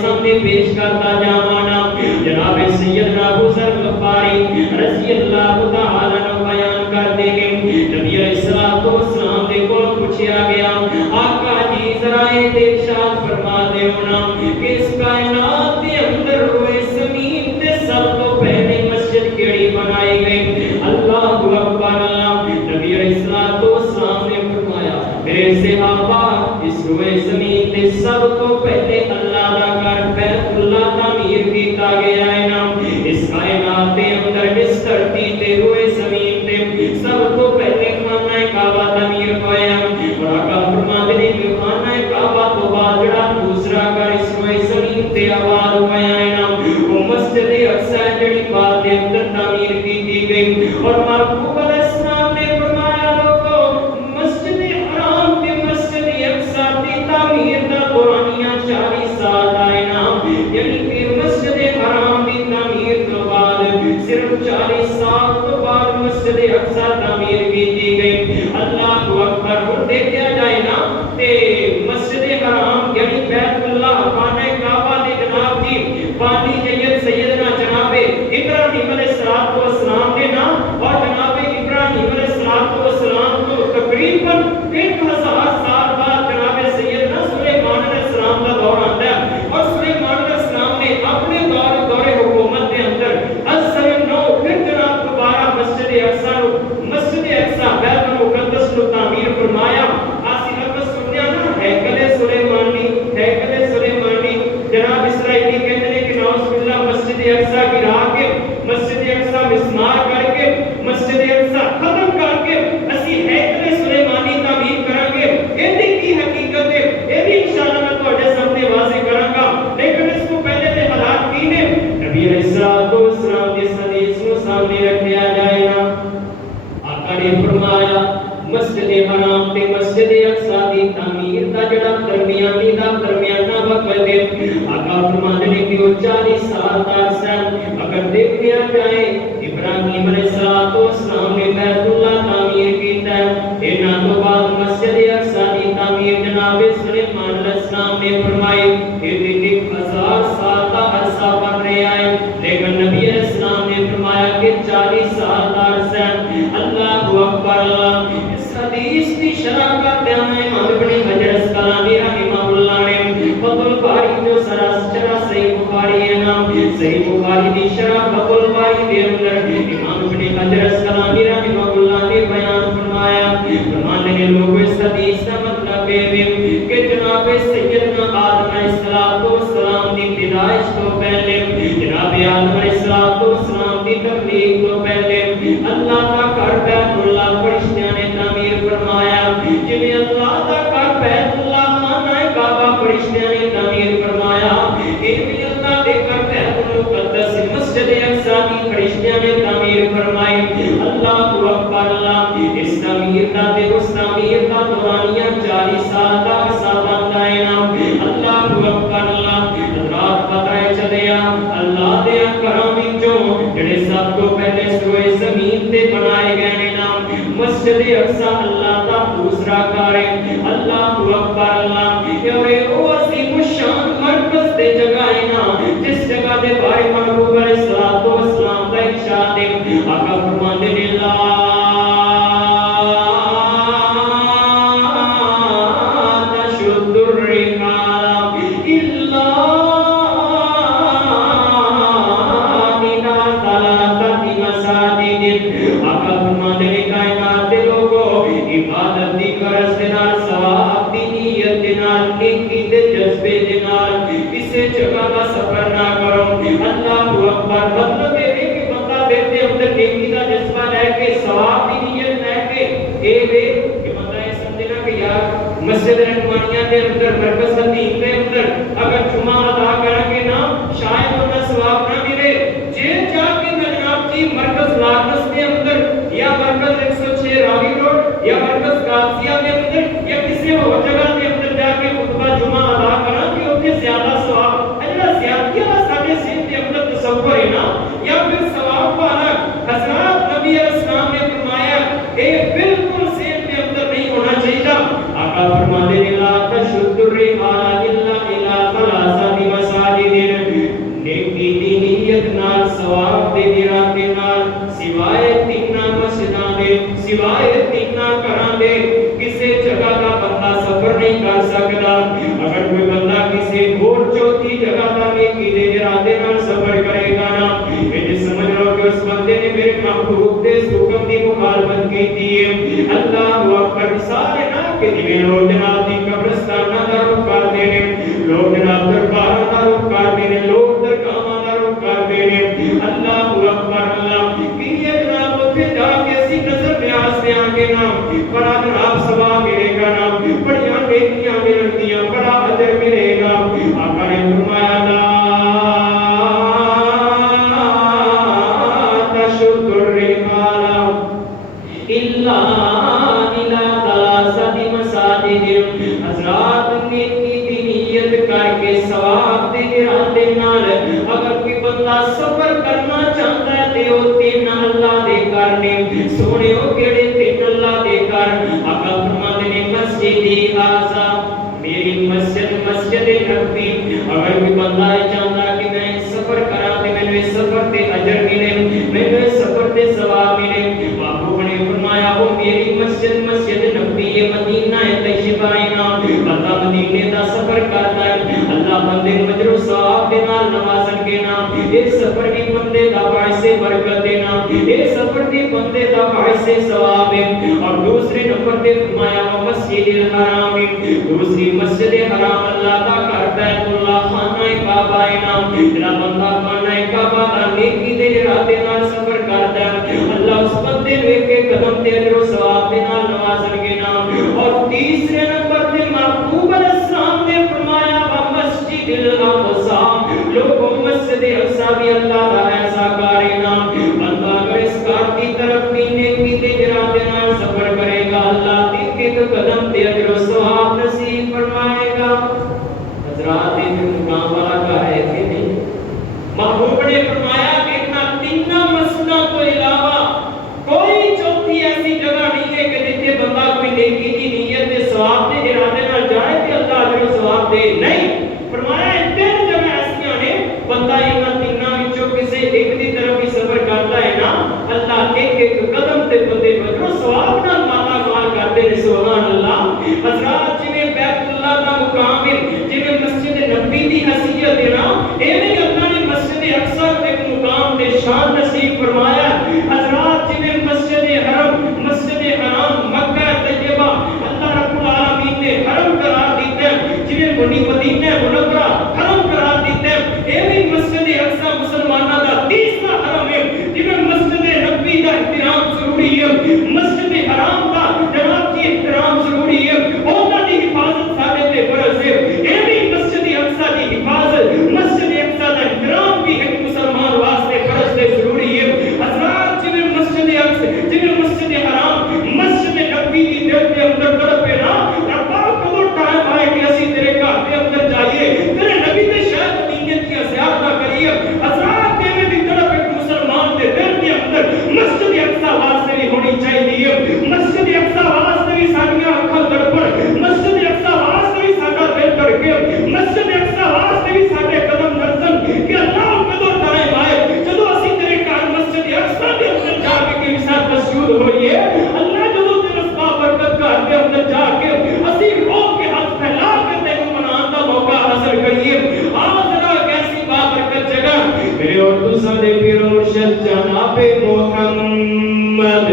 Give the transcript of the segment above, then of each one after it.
سامنے پیش کرتا جاوانا جناب سیدنا ابو ذر غفاری رضی اللہ تعالی عنہ بیان کرتے ہیں نبی علیہ السلام دے کول پوچھا گیا آقا جی ذرا ارشاد فرما دے ہونا کہ اس کائنات دے اندر روئے زمین تے سب تو پہلے مسجد کیڑی بنائی گئی اللہ اکبر اللہ نبی علیہ السلام نے فرمایا میرے صحابہ اس روئے زمین تے سب تو پہلے اللہ دا گھر بیت اللہ تعمیر کیتا گیا ہے نا اس کائنات دے اندر اس دھرتی تے روئے زمین تے سب تو پہلے خانہ کعبہ تعمیر ہویا اور آقا فرماتے ہیں کہ خانہ کعبہ تو بعد جڑا دوسرا گھر اس روئے زمین تے آباد ہویا ہے نا وہ مسجد اقصی جڑی بعد دے اندر تعمیر کی گئی اور محبوب علیہ السلام نے فرمایا لوگو مسجد حرام کے مسجد اقصی کی تعمیر دا قرآنیہ 40 سال آئے نا یعنی کہ مسجد حرام کی تعمیر تو بعد صرف 40 سال تو بعد مسجد اقصی تعمیر کی گئی اللہ اکبر اور دیکھا جائے نا تے مسجد حرام یعنی بیت اللہ خانہ کعبہ نے جناب جی پانی جید سیدنا جناب ابراہیم علیہ السلام نے نا اور جناب ابراہیم علیہ السلام کو تقریباً 1000 سال بعد جناب سیدنا سلیمان علیہ السلام کا دور آتا ہے اور سلیمان علیہ السلام نے اپنے دور حکومت کے اندر اثر نو پھر جناب دوبارہ مسجد اقصی بیت المقدس کو تعمیر فرمایا آسی لفظ سنیا نا ہیکل سلیمانی جناب اسرائیلی کہتے ہیں کہ نعوذ باللہ مسجد اقصی گرا کے مسجد اقصی مسمار کر کے مسجد اقصی ختم کر کے اسی ہیکل سلیمانی تعمیر کریں گے ایدی کی حقیقت ہے ایدی انشاءاللہ میں تواڈے سامنے واضح کراں گا لیکن اس کو پہلے تے حالات کی نے نبی علیہ السلام کی حدیث کو سامنے رکھیا جائے گا آقا نے فرمایا مسجد حرام تے مسجد اقصی دی تعمیر دا جڑا درمیانہ وقت ہے آقا فرماتے ہیں کہ وہ 40 سال دا عرصہ اگر دیکھا جائے ابراہیم علیہ السلام نے بیت اللہ تعمیر کیتا ہے انہاں تو بعد مسجد اقصی دی تعمیر جناب سلیمان علیہ السلام نے فرمائی کہ 1000 سال دا عرصہ بن رہا ہے لیکن نبی علیہ السلام نے فرمایا کہ 40 سال دا عرصہ اللہ اکبر اللہ اس حدیث کی شرح کرتے ہیں امام ابن حجر اسقلانی رحمہ اللہ نے فتح الباری جو شرح صحیح بخاری ہے نام صحیح بخاری دی شرح فتح الباری کے اندر امام ابن حجر اسقلانی رحمہ اللہ نے بیان فرمایا فرمانے کے لوگ اس حدیث کا مطلب ہے کہ جناب سیدنا آدم علیہ السلام دی پیدائش تو پہلے جناب آدم علیہ السلام دی تخلیق تو پہلے اللہ کا گھر بیت اللہ فرشتیاں نے تعمیر فرمایا جنہیں اللہ کا گھر بیت اللہ خانہ کعبہ فرشتیاں نے تعمیر فرمایا یہ اللہ کے گھر بیت المقدس مسجد اقصی کی فرشتیاں نے تعمیر فرمائی اللہ اکبر اللہ اس تعمیر دا تے اس تعمیر دا دورانیہ 40 سال دا عرصہ بندا ہے نا اللہ اکبر اللہ رات پتہ چلیا اللہ دے کرم وچوں جڑے سب تو پہلے سروے زمین تے بنائے گئے نے نا مسجد اقصی اللہ دا دوسرا گھر ہے اللہ اکبر اللہ یہ او عظیم الشان مرکز تے جگہ ہے نا جس جگہ دے بارے محبوب علیہ السلام کا ارشاد ہے آقا فرماتے ہیں لا تشد الرحال الا الى ثلاثه مساجد آقا فرماتے ہیں کائنات دے لوگوں عبادت دی غرض دے نال ثواب دی نیت دے نال نیکی دے جذبے دے نال کسی جگہ دا سفر نہ کرو اللہ اکبر مطلب یہ ہے کہ بندہ دیتے اندر نیکی دا جذبہ لے کے ثواب دی نیت لے کے اے وے کہ بندہ یہ سمجھنا کہ یار مسجد رحمانیہ کے اندر مرکز حدین کے اندر اگر جمعہ ادا کریں گے نا شاید بندہ ثواب نہ ملے جیل جا کے جناب جی مرکز لاکس کے اندر یا مرکز 106 راوی روڈ یا مرکز قادسیہ کے اندر یا کسی اور جگہ کے اندر جا کے خطبہ جمعہ ادا کریں گے اس کے زیادہ ثواب اجلا زیادتیہ ساڑھے سین کے اندر تصور ہے نا یا پھر ثواب پانا حضرات نبی علیہ السلام نے فرمایا اے بالکل سین کے اندر نہیں ہونا چاہیے آقا فرماتے ہیں لا تشد الرحال الا الى ثلاثه مساجد مخالفت کی ہے اللہ اکبر سارے نا کہ جویں لوگ جناب دی قبرستاناں دا رخ کردے نے لوگ جناب درباراں دا رخ کردے نے لوگ درگاہاں دا رخ کردے نے اللہ اکبر اللہ کہ یہ جناب اوتھے جا کے اسی نظر نیاز دے آگے نا بڑا جناب ثواب ملے گا نا بڑیاں نیکیاں ملن گیاں بڑا اجر ملے گا آقا نے فرمایا لا تشد الرحال الا الى ثلاثه مساجد حضرات نیکی دی نیت کر کے ثواب دے ارادے نال اگر کوئی بندہ سفر کرنا چاہتا ہے تے او تین اللہ دے کرنے سونے او کیڑے تین اللہ دے کر آقا فرماتے نے مسجد اعظا میری مسجد مسجد نبوی اگر کوئی بندہ چاہتا کہ میں سفر کراں تے مینوں اس سفر تے اجر ملے مینوں اس سفر تے ثواب ملے باپو نے فرمایا وہ میری مسجد مسجد نبوی مدینہ طیبہ نام بندہ مدینے دا سفر کرتا ہے اللہ بندے کو اجر و ثواب دے نال نوازن کے نام اس سفر بھی بندے دا باعث برکت دے نام اس سفر بھی بندے دا باعث ثواب ہے اور دوسرے نمبر تے فرمایا مسجد الحرام دوسری مسجد حرام اللہ دا گھر بیت اللہ خانہ کعبہ نام جڑا بندہ خانہ کعبہ دا نیکی دے ارادے نال سفر کرتا ہے اللہ اس بندے نوں ایک قدم تے اجر و ثواب دے نال نوازن کے نام اور تیسرے نمبر تے محبوب علیہ السلام نے فرمایا مسجد الاقصی لوگوں مسجد اقصی بھی اللہ دا ایسا کارے نام بندہ اگر اس کار کی طرف بھی نیکی دے ارادے نال سفر کرے گا اللہ ایک قدم تے اجر و ثواب نصیب فرمائے گا حضرات یہ مقام والا کا ہے کہ نہیں محبوب نے فرمایا کہ ان تینوں مسئلوں کو علاوہ کوئی چوتھی ایسی جگہ نہیں ہے کہ جتھے بندہ کوئی نیکی کی نیت سے ثواب دے ارادے نال جائے تے اللہ اجر و ثواب دے نہیں فرمایا ان تین جگہ ایسیاں نے بندہ ان تینوں وچوں کسی ایک دی طرف ہی سفر کرتا ہے نا اللہ ایک ایک قدم تے بندے کو اجر و ثواب نال مالا مال کرتے نے سبحان اللہ حضرات جویں بیت اللہ دا مقام ہے جویں مسجد نبوی دی حیثیت ہے نا ایویں اللہ نے مسجد اقصی کو ایک مقام تے شان نصیب فرمایا حضرات جویں مسجد حرم مسجد حرام مکہ طیبہ اللہ رب العالمین نے حرم قرار دیتا ہے جویں مدینہ منورہ حرم قرار دیتا ہے ایویں مسجد اقصی مسلماناں دا تیسرا حرم ہے جویں مسجد نبوی دا احترام ضروری ہے مسجد حرام دا جناب کی احترام ضروری ہے انہاں دی حفاظت سارے تے فرض ہے ایویں مسجد اقصی دی حفاظت مسجد اقصی دا احترام بھی ایک مسلمان واسطے فرض تے ضروری ہے حضرات جویں مسجد اقصی جویں مسجد حرام مسجد نبوی دی دل دے اندر طرف ہے نا ربا کدوں ٹائم آئے کہ اسی تیرے گھر دے اندر جائیے تیرے نبی تے شاید مدینے دی زیارت کریے حضرات ایویں بھی طرف ایک مسلمان دے دل دے اندر مسجد اقصی واسطے بھی ہونی چاہیے مسجد اقصی واسطے بھی ساڈیاں اکھاں تڑپن مسجد اقصی واسطے بھی ساڈا دل دھڑکے مسجد اقصی واسطے بھی ساڈے قدم لرزن کہ اللہ کدوں ٹائم آئے جدوں اسی تیرے گھر مسجد اقصی دے اندر جا کے تیرے ساتھ مسجود ہوئیے اللہ جدوں تیرے اسباب برکت گھر دے اندر جا کے اسی روح کے ہاتھ پھیلا کے تینوں منان دا موقع حاصل کریے ذرا کیسی بابرکت جگہ میرے اور تساں دے پیر مرشد جناب محمد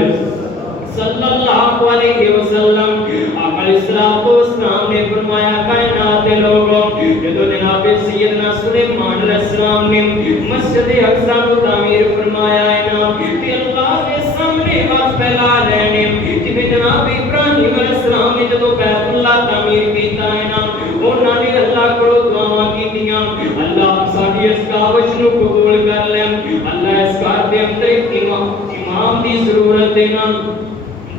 صلی اللہ علیہ وسلم آقا علیہ السلام نے فرمایا کائنات کے لوگوں جدو جناب سیدنا سلیمان علیہ السلام نے مسجد اقصی کو تعمیر فرمایا ہے نا کہ اللہ کے سامنے ہاتھ پھیلا لینے جب جناب ابراہیم علیہ السلام نے جدو بیت اللہ تعمیر کیتا ہے نا انہوں نے اللہ کو دعا کیتیاں اللہ ساری اس کاوش نو قبول کر لے اللہ اس کار دے اندر امام دی ضرورت ہے نا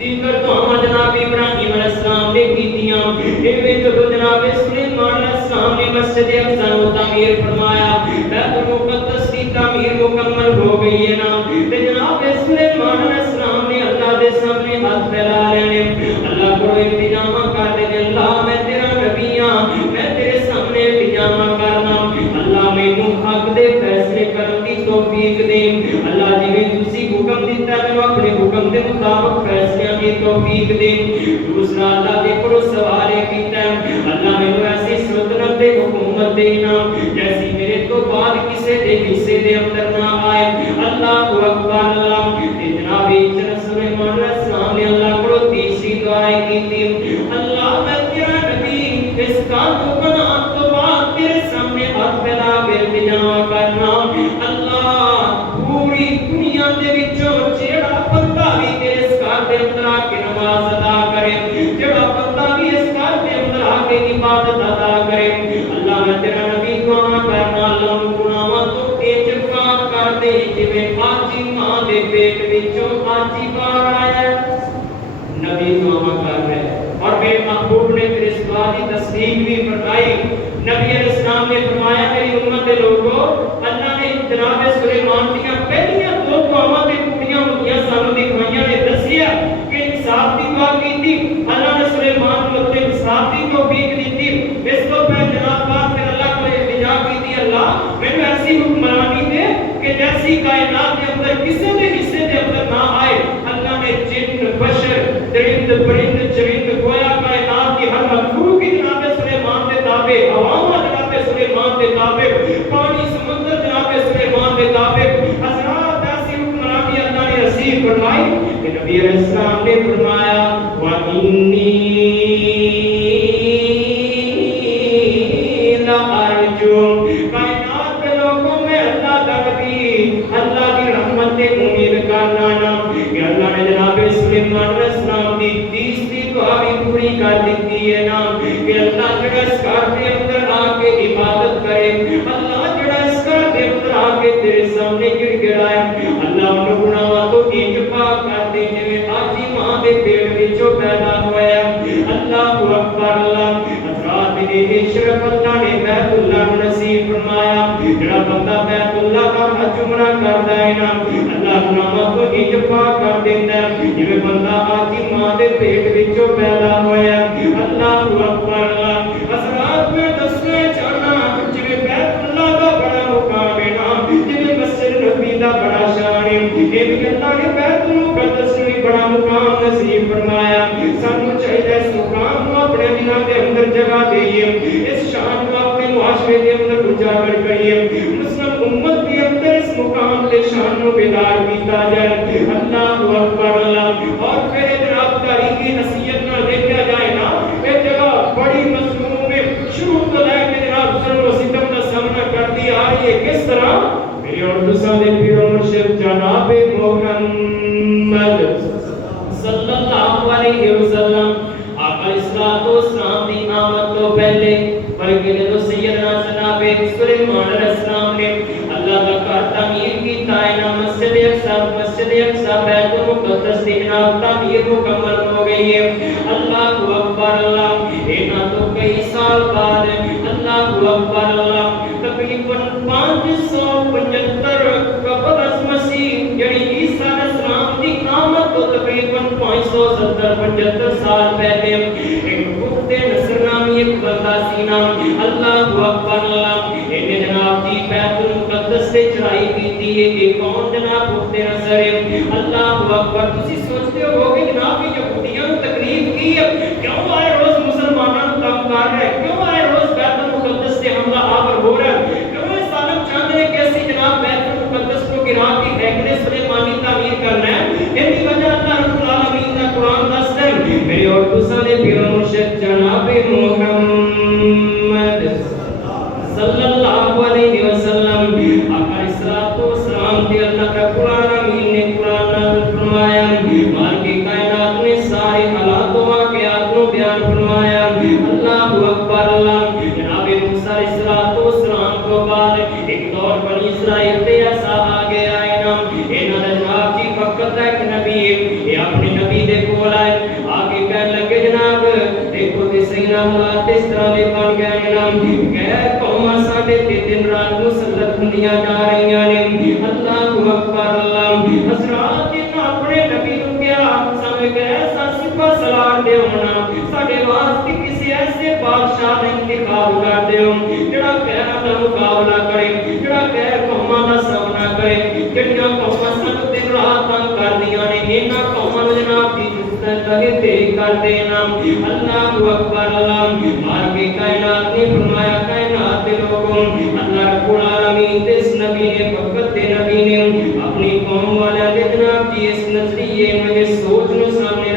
دیگر تو ہم جناب ابراہیم علیہ السلام نے کیتیاں ایویں جب جناب سلیمان علیہ السلام نے مسجد اقصی کو تعمیر فرمایا بیت المقدس کی تعمیر مکمل ہو گئی ہے نا تے جناب سلیمان علیہ السلام نے اللہ دے سامنے ہاتھ پھیلا رہے اللہ کو التجا کر دے اللہ میں تیرا نبی ہاں میں تیرے سامنے التجا کرنا اللہ مینوں حق دے فیصلے کرن دی توفیق دے اللہ جویں تسی حکم دیتا ہے میں اپنے حکم دے مطابق فیصلے کی توفیق دے دوسرا اللہ دے پر سوال کیتا ہے اللہ مینوں ایسی سلطنت دے حکومت دینا جیسی میرے تو بعد کسے دے حصے دے اندر نہ آئے اللہ اکبر اللہ جناب سلیمان نے اللہ کو تیسری دعائیں کی تھی، اللہ میں تیرا نبی اس کام کو بنا تو بعد تیرے سامنے ہاتھ پھیلا کے التجا کرنا، اللہ پوری دنیا دے وچوں جیڑا بندہ بھی تیرے اس گھر دے اندر آ کے نماز ادا کرے، جیڑا بندہ بھی اس گھر دے اندر آ کے عبادت ادا کرے، اللہ میں تیرا نبی دعا کرنا، اللہ گناہاں تو انج پاک کر دے جویں آجی ماں دے پیٹ وچوں آجی باہر آیا۔ نبی دعا کر رہے اور میرے محبوب نے پھر اس دعا کی تصدیق بھی فرمائی۔ نبی علیہ السلام نے فرمایا میری امت کے لوگوں، اللہ نے جناب سلیمان دیاں پہلیاں دو دعاواں تے پوریاں ہوئیاں سانوں دکھائیاں نے دسیا کہ انصاف کی دعا کی تھی، اللہ نے سلیمان کو اپنے انصاف کی توفیق دی تھی۔ اس کو پہ جناب بعد پھر اللہ کو التجا کی تھی، اللہ میں نے ایسی حکمرانی دے کہ جیسی کائنات کے اندر کسی نے حصے دے اندر نہ آئے۔ اللہ نے جن بشر درند پرند چرند گویا کائنات کی ہر مخلوق کی جناب سلیمان دے تابع، ہواواں جناب سلیمان دے تابع، پانی سمندر جناب سلیمان دے تابع، حضرات ایسی حکمرانی اللہ نے نصیب فرمائی کہ نبی علیہ السلام نے فرمایا وَإِنِّي لَأَرْجُو، کائنات کے لوگوں میں اللہ کا نبی اللہ کی رحمت سے امید کرنا نا کہ اللہ نے جناب سلیمان علیہ السلام کی تیسری دعا بھی پوری کر دیتی ہے نا کہ اللہ جڑا اس گھر کے اندر آ کے عبادت کرے، اللہ جڑا اس گھر کے اندر آ کے تیرے سامنے گر گڑائے، اللہ انہوں گناہاں تو انج پاک کر دے جویں آجی ماں دے پیٹ وچوں پیدا ہویا۔ اللہ اکبر، اللہ حضرات نے شرف اللہ نے بیت اللہ کو نصیب فرمایا، جڑا بندہ بیت اللہ کا حج عمرہ کردا ہے نا اللہ گناہاں تو انج پاک کر دیندا ہے جویں بندہ آجی ماں دے پیٹ وچوں پیدا ہویا۔ اللہ اکبر، اللہ حضرات میں دسنا چاہنا جویں بیت اللہ دا بڑا مقام ہے نا، جویں مسجد نبی دا بڑا شان ہے، اے بھی اللہ نے بیت المقدس میں بڑا مقام نصیب فرمایا۔ سانوں چاہیے اس مقام کو اپنے دلوں کے اندر جگہ دئیے، اس شان کو اپنے معاشرے کے اندر اجاگر کریے، مسلم امت کے اندر اس مقام کے شان کو بیدار کیتا جائے۔ اللہ اکبر، اللہ اور پھر جناب تاریخی حیثیت نہ دیکھا جائے نا، یہ جگہ بڑی مظلوم میں شروع تو لے کے جناب ظلم و ستم کا سامنا کرتی آ رہی ہے، کس طرح؟ میری اور دوسرا دے پیر و مرشد جناب محمد صلی اللہ علیہ وسلم آقا الصلوۃ والسلام دی آمد تو پہلے بلکہ جب سیدنا جناب سلیمان علیہ السلام نے اللہ کا گھر تعمیر کیتا ہے نا، مسجد اقصی بیت المقدس کی جناب تعمیر مکمل ہو گئی ہے۔ اللہ اکبر، اللہ اینا تو کئی سال بعد اللہ اکبر، اللہ تقریباً 575 قبل از مسیح یعنی عیسیٰ علیہ السلام کی آمد تو تقریباً 570-75 سال پہلے ایک بخت نصر نامی ایک بندہ سینہ اللہ اکبر، اللہ انہیں جناب جی بیت المقدس سے چڑھائی کی تھی کہ کون جناب بخت نصر ہے؟ اللہ اکبر، تسی سوچتے ہو کہ جناب یہ یہودیاں تکلیف کی ہے، کیوں آئے روز مسلمانوں تنگ کر رہے ہیں، کیوں آئے روز بیت المقدس سے حملہ آور ہو رہا ہے، کیوں یہ ظالم چاہتے ہیں کہ ایسی جناب بیت المقدس کو گرا کے ہیکل سلیمانی تعمیر کرنا ہے؟ ان کی وجہ اللہ رب العالمین کا قرآن دستا ہے۔ میرے اور دوسرے پیر و مرشد جناب محمد صلی اللہ علیہ وسلم آقا الصلوۃ والسلام کے اللہ کا قرآن امین نے قرآن نازل فرمایا، مال کی کائنات میں سارے حالات و واقعات کو بیان فرمایا۔ اللہ اکبر، اللہ جناب موسیٰ علیہ السلام کو بعد ایک دور بنی اسرائیل تے ایسا آ گیا ہے نا، انہاں نے جناب جی فقط ایک نبی یہ اپنے نبی دے کول آئے آگے کہنے لگے جناب دیکھو تے سینا حالات اس طرح دے بن گئے نا کہ قوماں ساڈے تے دن رات مسلط ہوندیاں جا رہیاں نے۔ اللہ اکبر، اللہ حضرات نے اپنے نبی نوں کہا سامنے کہ ایسا سپہ سالار دے ہونا ساڈے واسطے کسی ایسے بادشاہ دا انتخاب کر دیو جڑا غیراں دا مقابلہ کرے، جڑا غیر قوماں دا سامنا کرے، جڑیاں قوماں سانوں دن رات تنگ کردیاں نے، انہاں قوماں نوں جناب دی تہی کر دینا۔ اللہ اکبر، اللہ مار کے کائنات نے فرمایا کائنات کے لوگوں اللہ رب العالمین اس نبی نے فقط نبی نے اپنی قوم والے جناب جی اس نظریے میں سوچ نو سامنے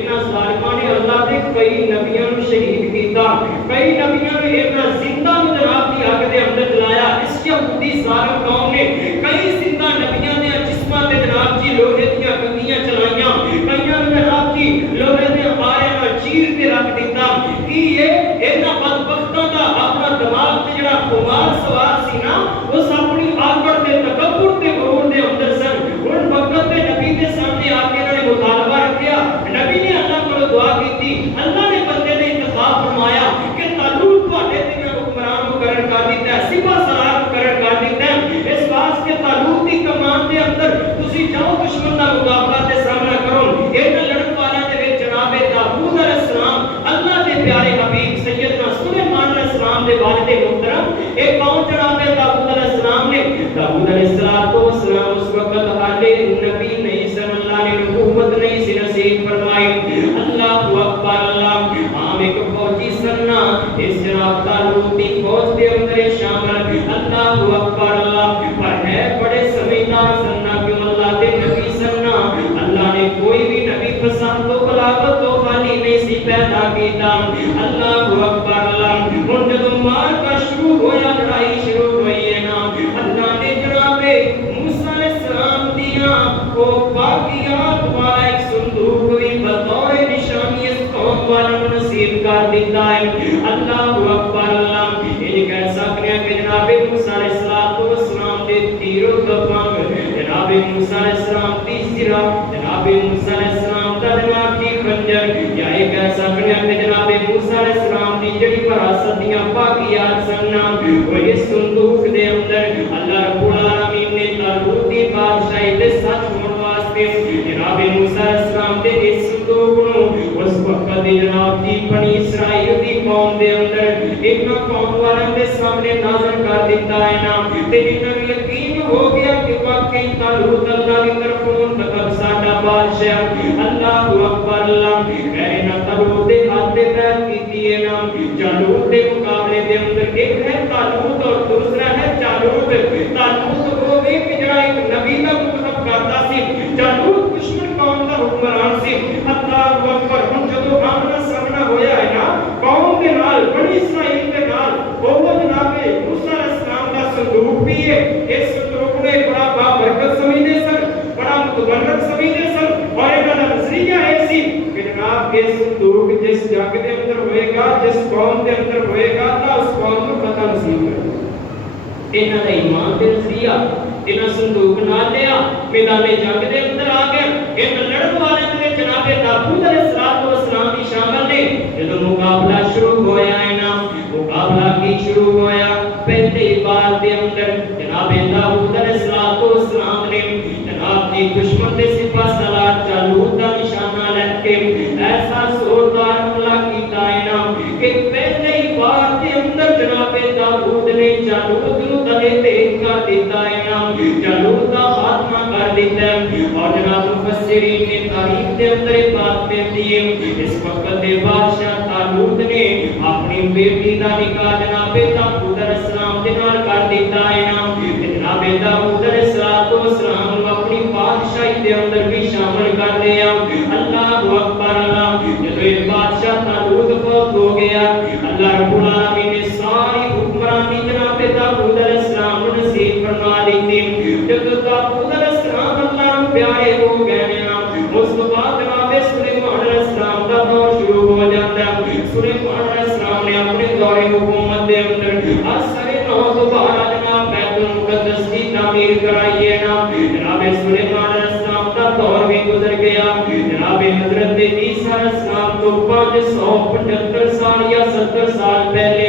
انہاں ظالماں نے اللہ دے کئی نبیوں کو شہید کیتا، کئی نبیوں نے انہاں زندہ نو جناب دی اگ دے اندر جلایا۔ اس یہودی ظالم قوم نے کئی زندہ نبیوں دے جسماں تے جناب جی لوہے دیاں کنگیاں چلائیاں، کئیاں نے جناب جی لوہے دے آرے نال چیر کے رکھ دیتا کہ یہ انہاں بدبختاں دا اپنا دماغ تے جڑا خمار سوار سی نا اس اپنی آکڑ تے تکبر تے غرور دے اندر سن۔ ہن وقت تے نبی دے سامنے آ کے انہوں نے مطالبہ رکھیا، نبی نے اللہ کو دعا کی، اللہ نے بندے نے انتخاب فرمایا کہ طالوت تواڈے تے حکمران مقرر کر دیتا ہے، سپہ سالار مقرر کر دیتا ہے، اس واسطے طالوت دی کمان دے اندر تسی جاؤ دشمن دا مقابلہ تے سامنا کرو۔ انہاں لڑن والے دے وچ جناب داؤد علیہ السلام اللہ دے پیارے حبیب سیدنا سلیمان علیہ السلام دے والد محترم ایک کون جناب داؤد علیہ السلام نے، داؤد علیہ السلام اس وقت حالے نبی نہیں سن، اللہ نے نبوت نہیں سی نصیب فرمائی۔ اللہ اکبر اللہ، عام ایک فوجی سننا اس جناب طالوت دی فوج دے اندر شامل، اللہ اکبر اللہ، پر ہے بڑے سمجھدار سننا کیوں اللہ دے نبی سننا، اللہ نے کوئی بھی نبی پسند تو بلاغت تو خالی نہیں سی پیدا کیتا۔ اللہ اکبر اللہ، ہن جدوں مار کا شروع ہویا، لڑائی شروع ہوئی ہے نا، اللہ نے جناب موسیٰ علیہ السلام دیاں وہ باقیات والا ایک صندوق بھی بطور نشانی اس قوم والوں نصیب کر دیتا ہے۔ اللہ اکبر اللہ، یہ کہہ سکتے ہیں کہ جناب موسیٰ علیہ السلام دے تیروں دفنگ، جناب موسیٰ علیہ السلام دی سرہ، جناب موسیٰ علیہ السلام دا جناب کی خنجر، یا یہ کہہ سکتے ہیں کہ جناب موسیٰ علیہ السلام دی جڑی وراثت دیاں باقیات سننا، وہ اس صندوق دے اندر اللہ رب العالمین نے طالوت دی بادشاہی دے سچ ہون واسطے جناب موسیٰ علیہ السلام دے اس صندوق نو اس وقت دی جناب دی بنی اسرائیل دی قوم دے اندر انہاں قوم والوں دے سامنے نازل کر دیتا ہے نا، تے انہاں نوں یقین ہو گیا کہ واقعی طالوت اللہ دی طرفوں منتخب ساڈا بادشاہ۔ اللہ اکبر اللہ، کہے نا طالوت دے ہاتھ تے بیعت کیتی ہے نا، جالوت دے مقابلے دے اندر ایک ہے طالوت اور دوسرا ہے جالوت۔ طالوت وہ ایک جڑا ایک نبی دا منتخب کرتا سی، جالوت دشمن قوم دا حکمران سی۔ اللہ اکبر، ہن جدوں آمنا سامنا ہویا ہے نا قوم دے نال، بنی اسرائیل دے نال، وہ جناب موسیٰ علیہ السلام دا صندوق بھی ہے، اس صندوق نے بڑا بابرکت سمجھدے سن، بڑا متبرک سمجھدے سن، اور انہاں دا نظریہ ایسی کہ جناب یہ صندوق جس جگ دے اندر ہوئے گا، جس قوم دے اندر ہوئے گا تا اس قوم کو فتح نصیب کرے گا۔ انہاں دا ایمان تے نظریہ انہاں صندوق نال لیا، میدان جنگ دے اندر آ گئے، انہاں لڑن والے تے جناب داؤد علیہ السلام بھی شامل نے۔ جدوں مقابلہ شروع ہویا ہے نا، مقابلہ کی شروع ہویا، پہلی بار دے اندر جناب داؤد علیہ السلام نے جناب جی دشمن دے سپہ سالار جالوت دا نشانہ لے کے ایسا زوردار حملہ کیتا ہے نا کہ پہلی بار دے اندر جناب داؤد نے جالوت نو تلے تیز کر دیتا ہے نا، جالوت دا خاتمہ کر دیتا ہے۔ اور جناب مفسرین نے تاریخ دے اندر ایک بات کہتی ہے، اس وقت دے بادشاہ طالوت نے اپنی بیٹی دا نکاح جناب داؤد علیہ السلام دے نال کر دیتا ہے نا، جناب داؤد علیہ السلام کو اپنی بادشاہی دے اندر بھی شامل کر لیا۔ اللہ اکبر اللہ، جب یہ بادشاہ طالوت فوت ہو گیا، اللہ رب العالمین نے ساری حکمرانی جناب داؤد علیہ السلام کو نصیب فرما دی تھی۔ جب داؤد علیہ السلام اللہ کو پیارے ہو گئے نا، اس کے بعد جناب سلیمان علیہ السلام کا دور شروع ہو جاتا ہے۔ سلیمان علیہ السلام نے اپنے دور حکومت دے اندر اثر نو دوبارہ جناب بیت المقدس کی تعمیر کرائی ہے نا، جناب سلیمان علیہ السلام کا دور بھی گزر گیا۔ جناب حضرت عیسیٰ علیہ السلام تو 575 سال یا 70 سال پہلے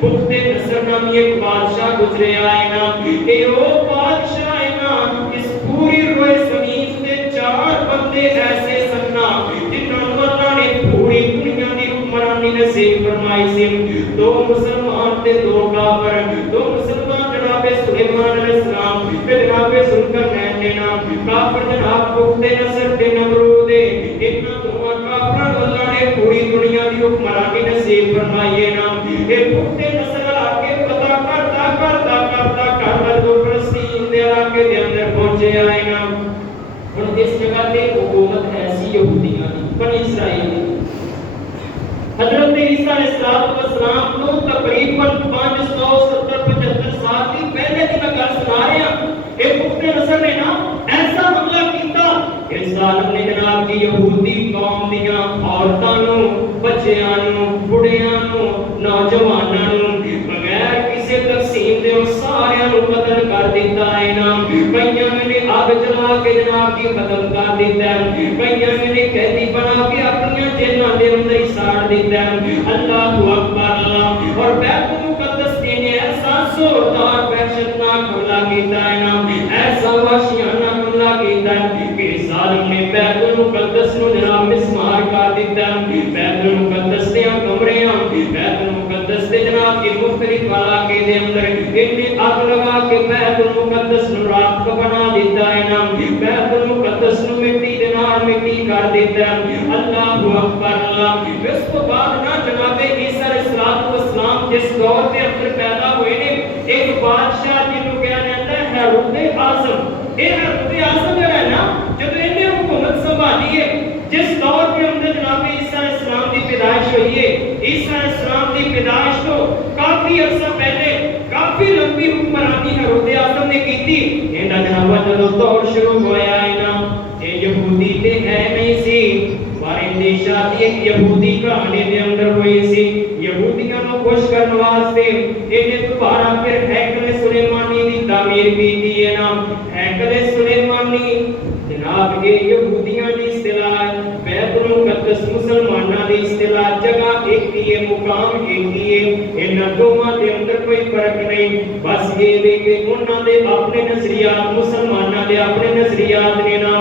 بخت نصر نامی ایک بادشاہ گزرے آئے نا، کہ وہ بادشاہ ہے نا، اس پوری روئے زمین کے 4 بندے ایسے سننا جنہوں اللہ نے پوری دنیا کی حکمرانی نصیب فرمائی سی۔ 2 مسلمان تے 2 کافر، 2 مسلمان جناب سلیمان علیہ السلام تے جناب ذوالقرنین نے نام، کافر جناب بخت نصر تے نمرود، انہاں دونوں کافراں کو اللہ نے پوری دنیا کی حکمرانی نصیب فرمائی ہے نا۔ اے بخت نصر علاقے پتہ کرتا جو فلسطین دے علاقے دے اندر پہنچے آئے نا، ہن اس جگہ تے حکومت ایسی یہودیاں دی بنی اسرائیل حضرت عیسیٰ علیہ السلام کو تقریباً 570-75 سال کی پہلے کی میں گل سنا رہا ہوں. ایک پختہ نسل نے نا ایسا حملہ کیتا اس ظالم نے جناب کی یہودی قوم دیاں عورتاں نو بچیاں نو بڑھیاں نو نوجواناں نو بغیر کسی تقسیم دے سارے نو قتل کر دیتا ہے نا. کئیاں نے آگ جلا کے جناب کی ختم کر دیتا ہے, کئیاں نے قیدی بنا کے اپنی جیلاں دے اندر ہی ساڑ دیتا ہے. اللہ اکبر اللہ. اور بیت المقدس نے ایسا زوردار وحشتناک حملہ کیتا ہے نا, ایسا وحشیانہ حملہ کیتا ہے کہ ظالم نے بیت المقدس نو جناب مسمار کر دیتا ہے. بیت المقدس دے کمریاں, بیت المقدس دے جناب کی مختلف علاقے دے اندر انہیں آگ لگا کے بیت المقدس نو راکھ بنا دیتا ہے نا, بیت المقدس نو مٹی دے نال مٹی کر دیتا ہے. اللہ اکبر اللہ. اس کو بعد نا جناب عیسیٰ علیہ السلام جس دور کے اندر پیدا ہوئے نے, ایک بادشاہ جنہوں کہا جاتا ہے ہیرود اعظم. یہ ہیرود اعظم جو ہے نا, جب انہیں حکومت سنبھالی ہے, جس دور کے اندر جناب عیسیٰ علیہ السلام کی پیدائش ہوئی ہے, عیسیٰ علیہ السلام کی پیدائش تو کافی عرصہ پہلے کافی لمبی حکمرانی ہیرود اعظم نے کی تھی. انہاں جناب جب دور شروع ہویا ہے نا, یہ یہودی تے ہے نہیں سی, بارے شادی ایک یہودی کہانی دے اندر ہوئی سی. یہودیاں نو خوش کرنے واسطے انہیں دوبارہ پھر ہیکل سلیمانی دی تعمیر کی دی ہے نا. ہیکل سلیمانی جناب یہ یہودیاں دی اصطلاح, بیت المقدس مسلماناں دی اصطلاح. جگہ ایک ہی ہے, مقام ایک ہی ہے, انہاں دوواں دے اندر کوئی فرق نہیں. بس یہ دے کہ انہاں دے اپنے نظریات, مسلماناں دے اپنے نظریات نے نا.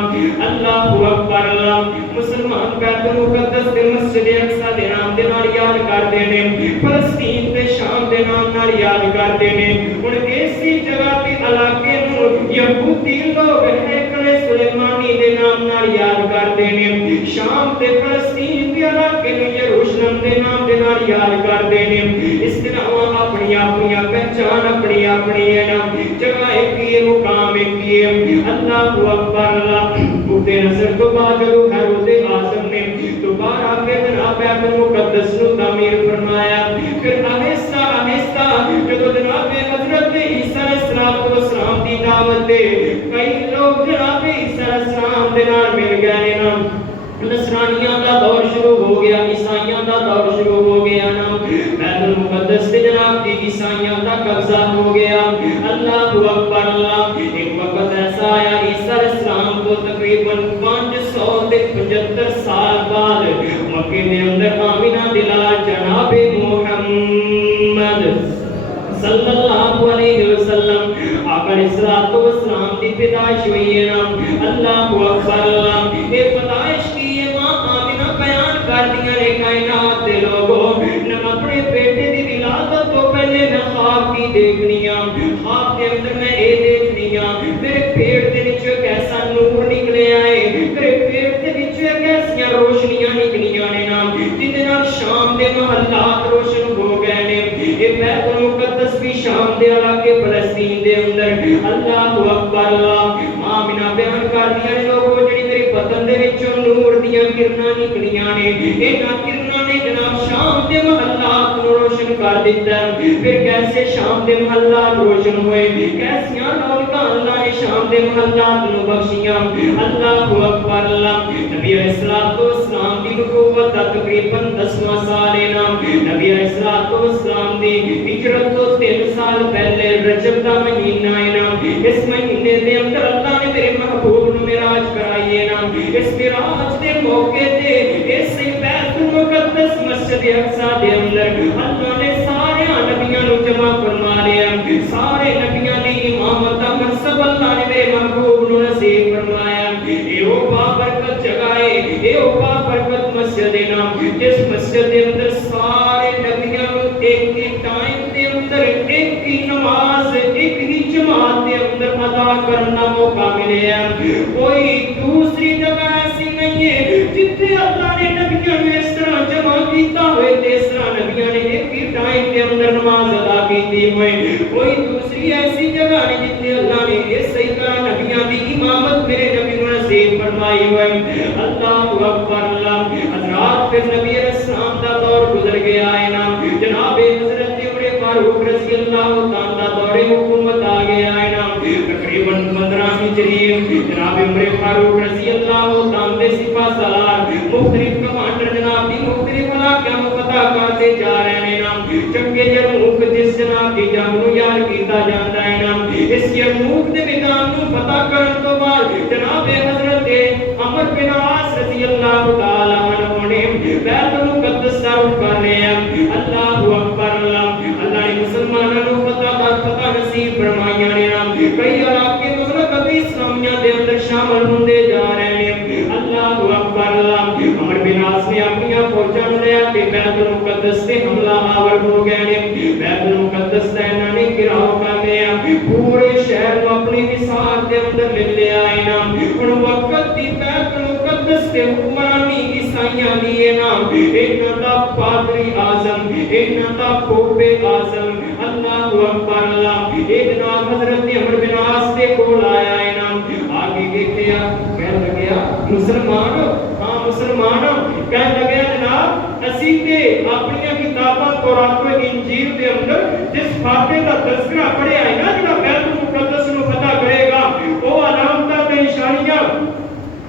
اللہ اکبر اللہ. مسلمان بیت المقدس دے مسجد اقصی دے نام دے نال یاد کردے نے, فلسطین تے شام دے نام نال یاد کردے نے. ہن اسی جگہ تے علاقے نوں یہودی لوگ ہیکل سلیمانی دے نام نال یاد کردے نے, شام تے فلسطین دے علاقے نوں یروشلم دے نام دے نال یاد کردے نے. اصطلاحاں اپنی اپنی پہچان اپنی اپنی ہے نا, جگہ ایک ہی ہے, مقام ایک ہی ہے. اللہ اکبر اللہ. بوتے نظر تو بعد جو ہیرود اعظم نے دوبارہ پھر جناب بیت المقدس نو تعمیر فرمایا. پھر آہستہ آہستہ جب جناب حضرت عیسیٰ علیہ السلام دی دعوت دے کئی لوگ جناب عیسیٰ علیہ السلام دے نال مل گئے نا, نصرانیاں دا دور شروع ہو گیا, عیسائیاں دا دور شروع ہو گیا نا. بیت المقدس تے جناب دی عیسائیاں دا قبضہ ہو گیا. اللہ اکبر اللہ. ایک وقت ایسا آیا عیسیٰ علیہ السلام کو تقریباً 575 سال بعد مکے دے اندر آمینہ دلال جناب محمد صلی اللہ علیہ وسلم آقا علیہ السلام دی پیدائش ہوئی ہے نا. اللہ اکبر اللہ. یہ پیدائش کی یہ ماں آمینہ بیان کر دیا نے کائنات دے لوگوں, نہ اپنے بیٹے دی ولادت تو پہلے میں خواب کی دیکھنی ہاں, خواب کے اندر میں اے دیکھنی ہاں, میرے پیٹ دے وچوں ایک ایسا نور نکلے آئے, میرے پیٹ دے وچوں ایک ایسیاں روشنیاں نکلیاں نے نا, جن دے نال شام دے محلات روشن ہو گئے نے. یہ بیت المقدس بھی شام دے علاقے فلسطین دے اندر. اللہ اکبر اللہ. آمینہ بیان کر دیا نے لوگوں جڑی میرے بدن دے وچوں نور دیاں کرناں نکلیاں نے, انہاں کرناں نے جناب شام دے محلات نو روشن کر دیتا. پھر کیسے شام دے محلات روشن ہوئے, کیسیاں رونقاں اللہ نے شام دے محلات نو بخشیاں. اللہ اکبر اللہ. نبی علیہ السلام دی نبوت دا تقریباً 10واں سال ہے نا. نبی علیہ السلام دی ہجرت تو 3 سال پہلے رجب دا مہینہ ہے نا. اس مہینے دے اندر اللہ نے میرے محبوب نو معراج کرائی ہے نا. اس معراج دے موقع تے اس بیت المقدس مسجد اقصی دے اندر اللہ نے سارے نبیوں نو جمع فرما لیا. سارے نبیوں دی امامت دا منصب اللہ نے میرے محبوب نو نصیب فرمایا. اے او بابرکت جگہ ہے, اے او بابرکت مسجد ہے نا, جس مسجد دے اندر سارے نبیوں نو ایک ہی ٹائم دے اندر ایک ہی نماز ایک ہی جماعت دے اندر ادا کرنا موقع ملے ہے. کوئی دوسری جگہ ایسی نہیں ہے جتھے اللہ نے نبیوں نے اس طرح جمع کیتا ہوئے, اس طرح نبیوں نے ایک ہی ٹائم دے اندر نماز ادا کیتی ہوئے. کوئی دوسری ایسی جگہ نہیں جتھے اللہ نے اس طرح نبیوں دی امامت میرے نبی کو نصیب فرمایا. فرمائی ہوئے. اللہ اکبر اللہ. حضرات پھر نبی علیہ السلام دا دور گزر گیا ہے نا. جناب حضرت عمر فاروق رضی اللہ تعالیٰ دور حکومت آ گیا ہے نا. تقریباً 15 ہجری جناب عمر فاروق رضی اللہ تعالیٰ سپاہ سالار مختلف کمانڈر جناب دی مختلف علاقوں میں فتح کرتے جا رہے ہیں نا. جنگ یرموک جس جناب دی جنگ نو یاد کیتا جاندا ہے نا. اس یرموک دے میدان نو فتح کرن تو بعد جناب حضرت عمر بن عاص رضی اللہ تعالی عنہ نے بیت المقدس کا رخ کر رہے ہیں. اللہ اکبر اللہ. اللہ نے مسلمانوں کو فتح نصیب فرمایا ہے نا. کئی علاقے مملکت اسلامیہ دے اندر شامل ہوندے جا رہے ہیں. اللہ اکبر اللہ. عمر بن عاص نے اپنی فوجاں لے کے بیت المقدس سے حملہ آور ہو گئے ہیں. بیت المقدس کا انہوں نے گھیراؤ کر لیا. پورے شہر کو اپنی نثار کے اندر لے لیا ہے نا. ان وقت دی بیت المقدس کے حکمرانی عیسائیاں دیے نا. انہاں دا پادری اعظم, انہاں دا پوپ اعظم. اللہ اکبر اللہ. ایک جناب حضرت عمر بن عاص کے کول آیا ہے نا. آگے دیکھیا کہنے لگا مسلمان, ہاں مسلمان. کہنے لگا جناب اسی تے اپنی کتاباں تورات و انجیل دے اندر جس فاتح کا تذکرہ پڑھیا ہے نا جڑا بیت المقدس نو فتح کرے گا وہ علامتاں تے نشانیاں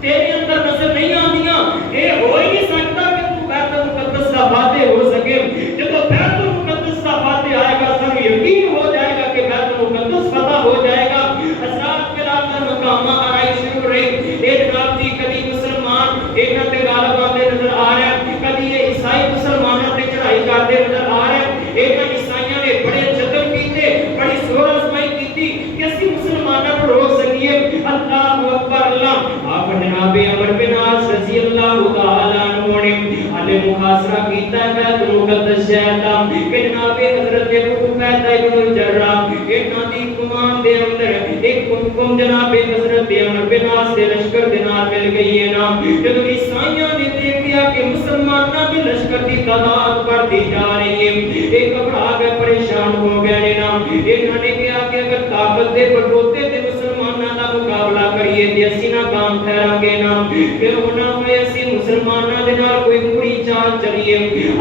تیرے اندر نظر نہیں آندیاں. اے ہو ہی نہیں سکتا کہ تو بیت المقدس کا فاتح ہو سکے. جب بیت المقدس کا فاتح آئے گا سب یقین ہو جائے گا کہ بیت المقدس فتح ہو جائے گا. حضرات کے رات مقامہ آرائی شروع رہی. ایک جناب جی کبھی مسلمان ایک تے غالب آتے نظر آ رہے ہیں, کبھی یہ عیسائی مسلمانوں تے چڑھائی کرتے نظر آ رہے ہیں. ایک عیسائیوں نے بڑے جتن کیتے, بڑی زور آزمائی کیتی کہ اسی مسلمانوں کو روک سکیے. اللہ اکبر اللہ. آپ جناب عمر بن عاص رضی اللہ تعالی عنہ نے علی محاصرہ کیتا ہے بیت المقدس شہر دا. کہ جناب حضرت ابو عبیدہ بن الجراح انہاں دی کمان دے اندر ایک حکم جناب حضرت عمر بن عاص دے لشکر دے نال مل گئی ہے نا. جب عیسائیوں نے دیکھا کہ مسلمانوں کی لشکر کی تعداد بڑھتی جا رہی ہے, ایک گھبرا گئے, پریشان ہو گئے نا. انہوں نے کہا کہ اگر طاقت دے بڑھوتے تے مسلمانوں کا مقابلہ کریے تے اسی نہ کام ٹھہرا گے نا. پھر ہونا ہوئے اسی مسلمانوں دے نال کوئی بری چال چلیے.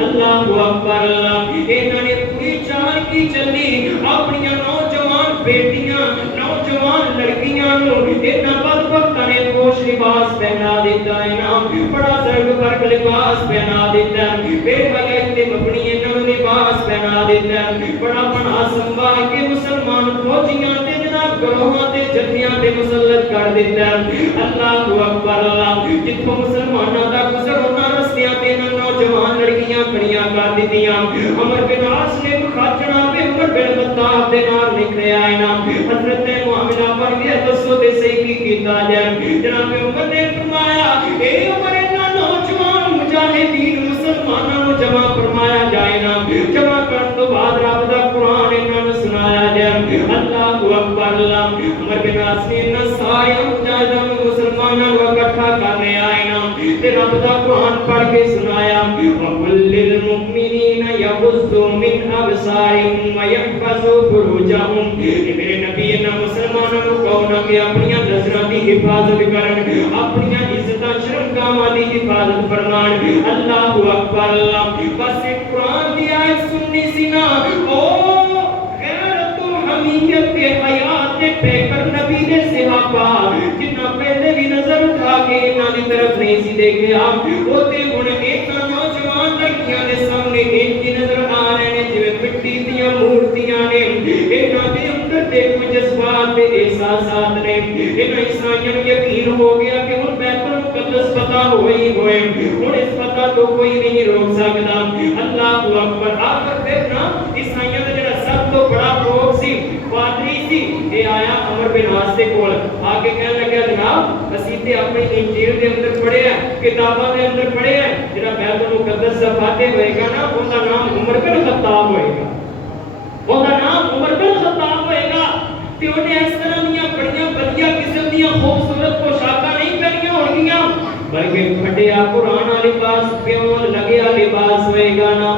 اللہ اکبر اللہ. انہوں نے بری چال کی چلی. اپنی نوجوان بیٹیاں نوجوان لڑکیاں نو انہاں بدبختاں نے پوش لباس پہنا دیتا ہے نا. بڑا زرگ برگ لباس پہنا دیتا ہے. بے وجہ تے اپنی انہاں لباس پہنا دیتا ہے. بڑا بڑا سنبھال کے مسلمان فوجیاں تے جناب گروہاں تے جتھیاں تے مسلط کر دیتا ہے. اللہ اکبر اللہ. جتھوں مسلماناں دا گزر ہونا رستیاں تے نوجوان لڑکیاں کھڑیاں کر دتیاں. عمر بن عاص نے خط جناب عمر بن خطاب دے نال لکھیا ہے نا. حضرت معاملہ پر یہ دسو تے صحیح کی کیتا جائے. جناب عمر نے فرمایا اے عمر انہاں نوجوان مجاہدین مسلماناں نو جمع فرمایا جائے نا. جمع کرن تو بعد رب دا قرآن انہاں نو سنایا جائے. اللہ اکبر اللہ. عمر بن عاص نے انہاں سارے مجاہداں نو مسلماناں نو اکٹھا کر لے آئے نا. تے رب دا قرآن پڑھ کے سنایا وَقُلْ لِلْمُؤْمِنِينَ يَغُضُّوا مِنْ أَبْصَارِهِمْ وَيَحْفَظُوا فُرُوجَهُمْ. اے میرے نبی انہاں مسلماناں نو کہو نا کہ اپنی نظراں دی حفاظت کرن, اپنی عزتاں شرمگاہاں دی حفاظت فرمان. اللہ اکبر اللہ. بس ایک قرآن دی آیت سننی سی نا, او غیرت و حمیت حیات پیکر نبی دے صحابہ جنہاں پہلے بھی نظر اٹھا کے انہاں دی طرف نہیں سی دیکھے آپ ہوتے ہن ایک نوجوان لڑکیاں دے سامنے ایک کی نظر آ رہے ہیں جویں مٹی دیاں مورتیاں نے. انہاں دے اندر دے کوئی جذبات تے احساسات نے. انہاں عیسائیوں نوں یقین ہو گیا کہ ہن بیت المقدس فتح ہوئی ہوئے, ہن اس فتح کو کوئی نہیں روک سکتا. اللہ اکبر. آخر پھر نا عیسائیوں دا جڑا سب تو بڑا فوج سی پادری سی اے آیا عمر بن عاص دے کول آ کے کہنے لگا جناب اسی تے اپنی انجیل دے اندر پڑھے ہیں, کتاباں دے اندر پڑھے ہیں جڑا بیت المقدس دا فاتح ہوئے گا نا اون دا نام عمر بن خطاب ہوئے گا. اون دا نام عمر بن خطاب ہوئے گا. تے اونے اس طرح دیاں بڑیاں بڑیاں قسم دیاں خوبصورت پوشاکاں نہیں پہنیاں ہونگیاں بلکہ پھٹیا پرانا لباس پیون لگیا لباس ہوئے گا نا.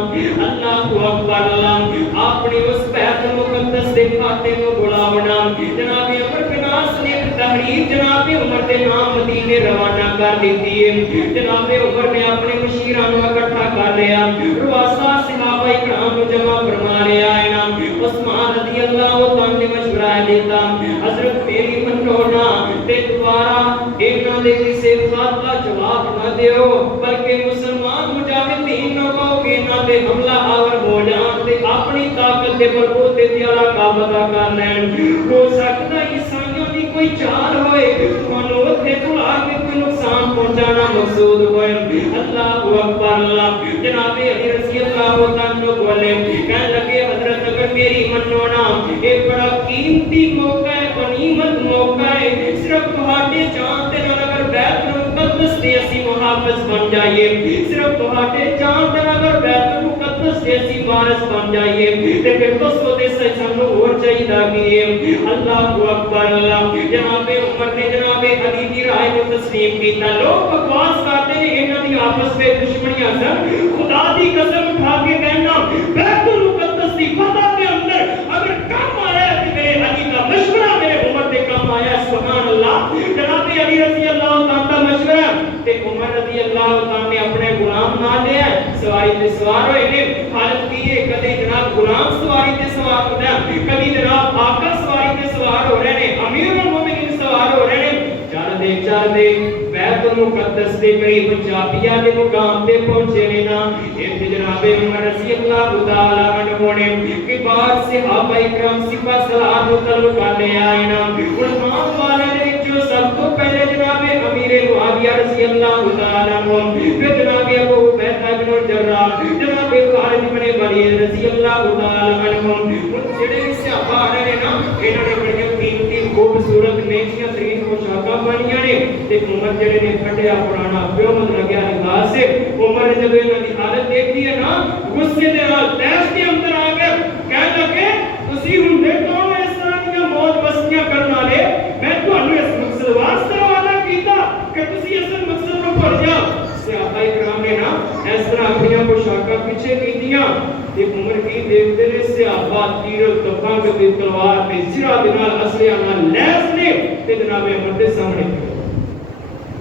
اللہ اکبر اللہ. اپنی اس بیت المقدس دے فاتح کو بلاونا. جناب عمر بن عاص نے تحریر جناب عمر دے نام مدینے روانہ کر دیتی ہے. جناب عمر نے اپنے مشیراں نوں اکٹھا کر لیا, رؤساء صحابہ کرام نوں جمع فرما لیا ہے نا. عثمان رضی اللہ تعالی نے مشورہ دیتا, حضرت میری منو نا تے دوبارہ انہاں دے کسے خط دا جواب نہ دیو, بلکہ مسلمان مجاہدین نوں کہو کہ انہاں تے حملہ آور ہو جان تے اپنی طاقت دے بلبوتے تے علاقہ کر لین. ہو سکتا عیسائیوں دی کوئی چال ہوئے, تانوں اوتھے بلا کے کوئی نقصان پہنچانا مقصود ہوئے. اللہ اکبر اللہ. جناب علی رضی اللہ عنہ بولے, کہنے لگے حضرت اگر میری منو نا ایک بڑا قیمتی موقع ہے, غنیمت موقع ہے, صرف تہاڈے جان تے نال اگر بیت المقدس دے اسی محافظ بن جائیے, صرف تہاڈے جان تے نال اگر بیت المقدس دے اسی وارث بن جائیے تے پھر تو دے سانو اور چاہیدا کیے. اللہ اکبر اللہ. جناب عمر نے جناب علی دی رائے کو تسلیم کیتا. لوگ بکواس کرتے ہیں انہاں دی آپس میں دشمنیاں سن, خدا دی قسم اٹھا کے کہنا بیت المقدس دی فتح کے اندر اگر کام آیا ہے کہ میرے علی کا مشورہ میرے عمر دے کام آیا ہے. سبحان اللہ. جناب علی رضی اللہ تعالی کا مشورہ تے عمر رضی اللہ تعالی نے اپنے غلام نہ لیا, سواری تے سوار ہوئے نے. حالت کی ہے کدی جناب غلام سواری تے سوار ہوتا ہے, کبھی جناب آقا سواری تے سوار ہو رہے ہیں, امیر المومنین سوار ہو رہے ہیں. چل دے بیت المقدس دے قریب چابیاں دے مقام تے پہنچے نے نا. ایک جناب عمر رضی اللہ تعالی عنہ نے کہ بعد صحابہ کرام سپہ سالار کو طلب کر لے آئے نا. علماء والے نے جو سب تو پہلے جناب امیر معاویہ رضی اللہ تعالی عنہ, پھر جناب ابو عبیدہ بن الجراح, جناب خالد بن ولید رضی اللہ تعالی عنہ. ان جڑے بھی صحابہ آ رہے نا, انہوں نے بڑی قیمتی خوبصورت میچیاں ترین پوشاکاں بنیاں نے. تے عمر جڑے نے پھٹیا پرانا پیو مت لگیا لباس سے, عمر نے جب انہاں دی حالت دیکھی ہے نا, غصے دے نال تیش کے اندر آ گئے, کہنے لگے تسی ہندے کون اس طرح دی موت بستیاں کرن والے, میں تانوں اس مقصد واسطے روانہ کیتا کہ تسی اصل مقصد نوں بھول جاؤ. صحابہ کرام نے نا اس طرح اپنی پوشاکاں پیچھے کیتیاں تے عمر کی دیکھتے نے صحابہ تیر تفنگ تے تلوار تے سرا دے نال اسلحہ نال لیس نے تے جناب عمر دے سامنے.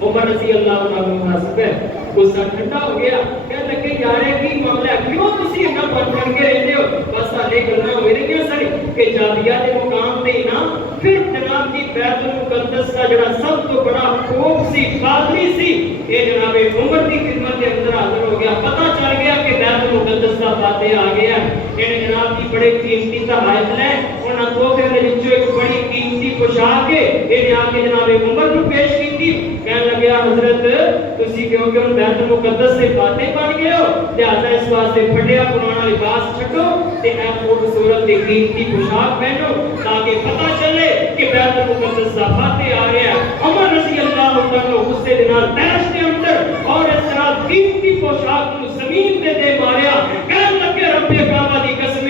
عمر رضی اللہ عنہ مناسب ہے, غصہ ٹھنڈا ہو گیا, کہنے لگے یار کی معاملہ کیوں تسی انہاں بن کے رہتے ہو. بس سارے گلاں ہوئی رہیاں سن کہ جابیہ دے مقام تے نا پھر جناب کی بیت المقدس کا جڑا سب تو بڑا خوف سی, قادری سی, یہ جناب عمر کی خدمت کے اندر حاضر ہو گیا. پتہ چل گیا کہ بیت المقدس کا فاتح آ گیا. انہیں جناب کی بڑے قیمتی تحائف لے, انہاں تحفے دے وچوں ایک بڑی قیمتی پوشاک ہے, انہیں آ کے جناب عمر کو پیش کی. کہنے لگا حضرت تسی کیوں کہ ان بیت المقدس سے فاتح بن گئے ہو, لہذا اس واسطے پھٹیا پرانا لباس چھڈو تے اے خوبصورت تے قیمتی پوشاک پہنو تاکہ پتہ چلے کہ بیت المقدس کا فاتح آ رہا ہے. عمر رضی اللہ عنہ غصے دے نال تیش دے اندر اور اس طرح قیمتی پوشاک کو زمین تے دے ماریا. کہنے لگے رب کعبہ دی قسم,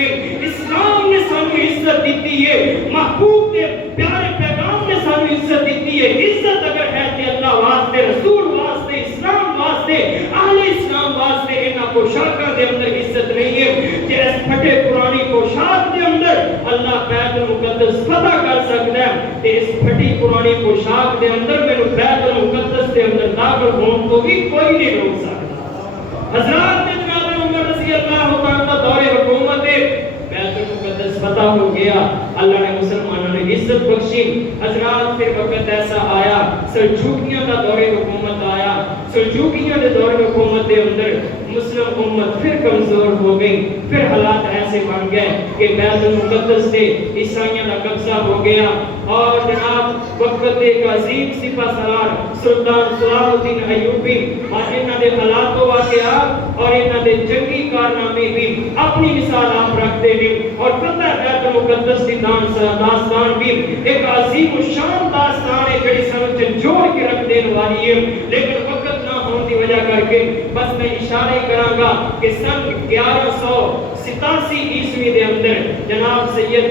اسلام نے سانو عزت دیتی ہے, محبوب دے پیارے پیغام نے سانو عزت دیتی ہے. عزت اگر ہے تے اللہ واسطے, رسول واسطے, اسلام واسطے, اہل اسلام واسطے. انہاں پوشاکاں دے اندر عزت نہیں ہے. کہ اس پھٹے پرانی پوشاک دے اندر اللہ بیت المقدس فتح کر سکتا ہے تے اس پھٹی پرانی پوشاک دے اندر میرے بیت المقدس دے اندر داخل ہون کو بھی کوئی نہیں روک سکتا. حضرات نے جناب عمر رضی اللہ تعالی کا دور حکومت بیت المقدس فتح ہو گیا. اللہ نے مسلمانوں نے عزت بخشی. حضرات پھر وقت ایسا آیا, سلجوکیوں کا دور حکومت آیا. سلجوکیوں کے دور حکومت کے اندر مسلم امت پھر کمزور ہو گئی. پھر حالات ایسے بن گئے کہ بیت المقدس سے عیسائیوں کا قبضہ ہو گیا. اور جناب وقت ایک عظیم سپہ سالار سلطان صلاح الدین ایوبی اور انہاں دے حالات و واقعات اور انہاں دے جنگی کارنامے بھی اپنی مثال آپ رکھتے ہیں. اور پتہ ہے بیت المقدس کی داستان بھی ایک عظیم و شان داستان ہے جڑی سانو جھنجھوڑ کے رکھ دین والی ہے. لیکن وقت نہ ہونے کی وجہ کر کے بس میں اشارہ کراں گا کہ سن 1187 عیسوی دے اندر جناب سید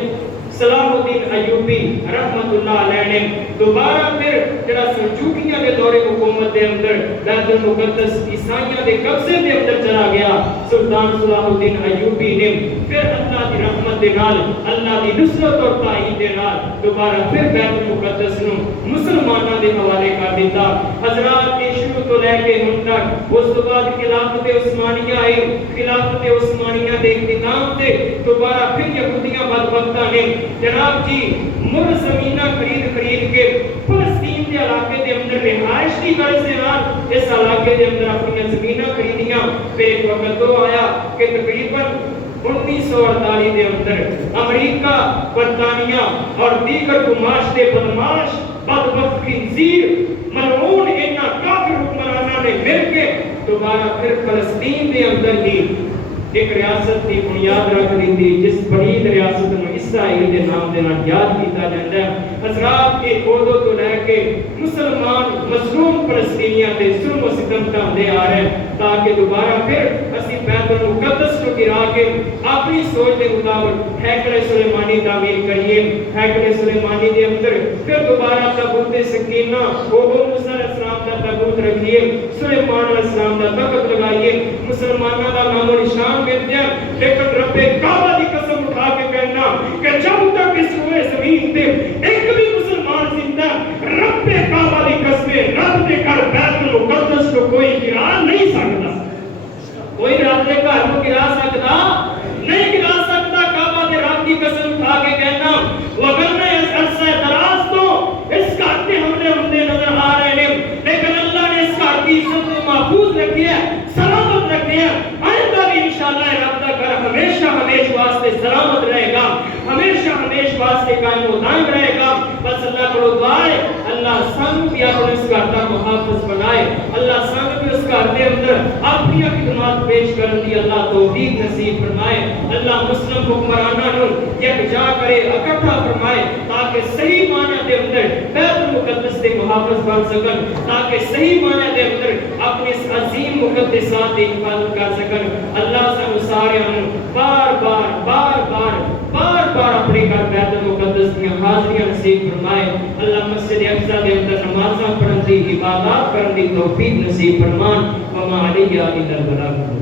صلاح الدین ایوبی رحمت اللہ علیہ نے دوبارہ پھر جڑا سلجوکیاں کے دور حکومت دے اندر بیت المقدس عیسائیاں دے قبضے دے اندر چلا گیا، سلطان صلاح الدین ایوبی نے پھر اللہ دی رحمت دے نال، اللہ دی نصرت اور تائید دے نال دوبارہ پھر بیت المقدس نو مسلماناں دے حوالے کر دیتا۔ حضرات یہ شروع تو لے کے ہن تک، اس تو بعد خلافت عثمانیہ آئی، خلافت عثمانیہ دے اختتام تے دوبارہ پھر یہودیاں بدبختاں نے جناب جی مر زمینہ خرید کے فلسطین کے علاقے دے اندر رہائش کی غرض سے نال اس علاقے دے اندر اپنی زمیناں خریدیاں۔ پھر ایک وقت تو آیا کہ تقریباً 1948 دے اندر امریکہ، برطانیہ اور دیگر گماشتے بدماش بدبخت خنزیر ملعون انہاں کافر حکمرانوں نے مل کے دوبارہ پھر فلسطین دے اندر ہی ایک ریاست کی بنیاد رکھ دی تھی، جس بڑی ریاست میں اسرائیل کے نام دے نال یاد کیتا جاندا ہے۔ حضرات کے عہدوں تو لے کے مسلمان مظلوم فلسطینیاں تے ظلم و ستم ڈھاندے آ رہے ہیں تاکہ دوبارہ پھر اسی بیت المقدس کو گرا کے اپنی سوچ کے مطابق ہیکل سلیمانی تعمیر کریے۔ ہیکل سلیمانی کے اندر پھر دوبارہ تابوت سکینہ وہ موسیٰ علیہ السلام کا تابوت رکھیے، سلیمان علیہ السلام کا تخت لگائیے، مسلمانوں کا نام و نشان مل جائے۔ لیکن رب کعبہ کی قسم اٹھا کے کہنا کہ جب تک اس روئے زمین تے ایک بھی مسلمان زندہ، رب کعبہ کی قسم رب دے گھر بیت المقدس کو کوئی گرا نہیں سکتا، کوئی رب دے گھر کو گرا سکتا نہیں، گرا سکتا۔ کعبہ دے رب کی قسم اٹھا کے کہنا وگرنہ اس عرصہ دراز تو اس گھر کے حملے نظر آ رہے ہیں، لیکن اللہ نے اس گھر کی عزت کو محفوظ رکھی ہے، سلامت رکھی ہے۔ آئندہ بھی انشاءاللہ رب کا گھر ہمیشہ واسطے سلامت رہے گا، ہمیشہ واسطے قائم و دائم رہے گا۔ بس اللہ کو دعا ہے اللہ سانو بھی اپنے اس گھر کا محافظ بنائے، اللہ سانو بھی اس گھر کے اندر اپنی خدمات پیش کرن دی اللہ توفیق نصیب فرمائے۔ اللہ مسلم حکمرانوں کو یکجا کرے، اکٹھا فرمائے تاکہ صحیح معنی دے اندر بیت المقدس کے محافظ بن سکن، تاکہ صحیح معنی دے اندر اپنے اس عظیم مقدسات کی حفاظت کر سکن۔ اللہ سانو سارے بار بار اپنے گھر بیت المقدس کی حاضریاں نصیب فرمائے۔ اللہ مسجد اقصی کے اندر نمازاں پڑھن دی، عبادات کرن دی توفیق نصیب فرمان۔ وما علیہ الا البلاغ۔